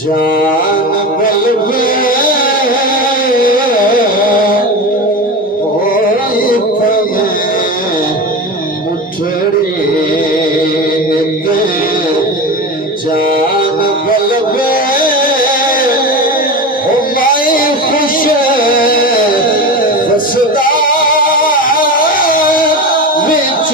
जान बलवे मुठड़ी जान बलवे हो माई खुश बसदा बिच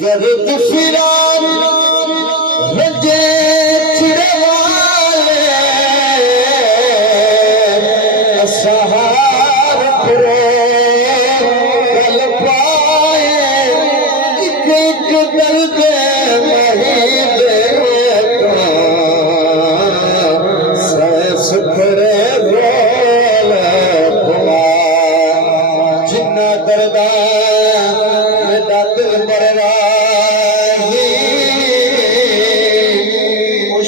गर्द फिरार रजे चिड़वाले सहार गल पाए एक एक दर्द नहीं देता सैस करे बोल जिन्ना दर्दा मेरा दिल मरना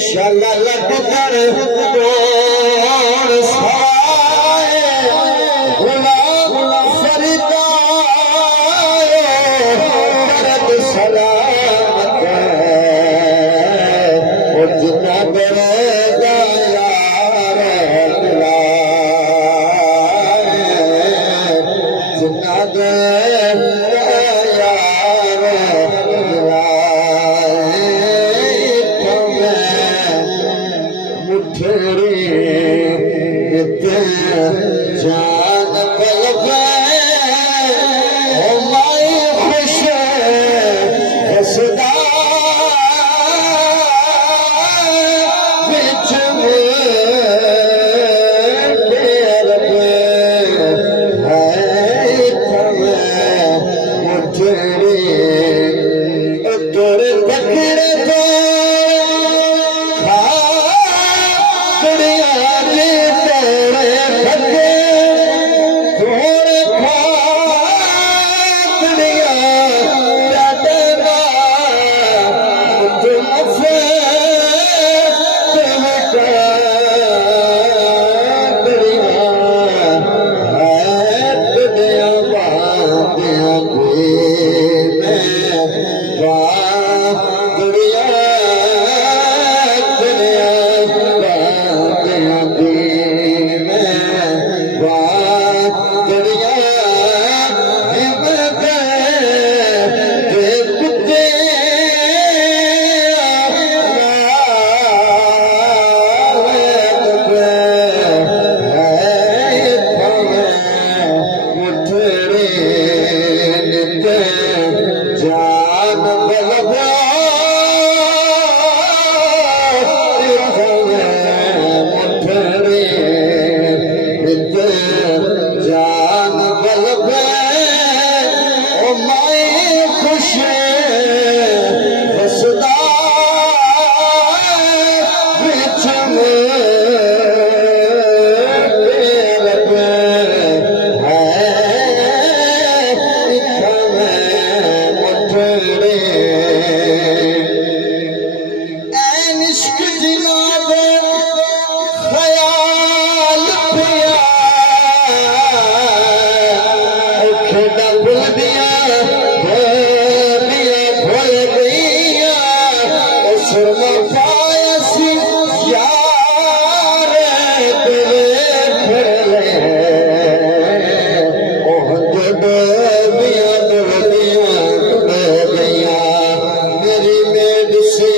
शाला लग कर तोड़ साए गुलाम फरीदा दर्द सलामत और जिन्ना दरेगा यार जिन्ना दरेगा यार मुठड़ी जान बलवे हो माई खुश बसदा बिच मुठड़ी तोरे तकड़े जान बलवे मुठड़ी जान बलवे ओ माई खुश बसदा बिच मेरी मेड से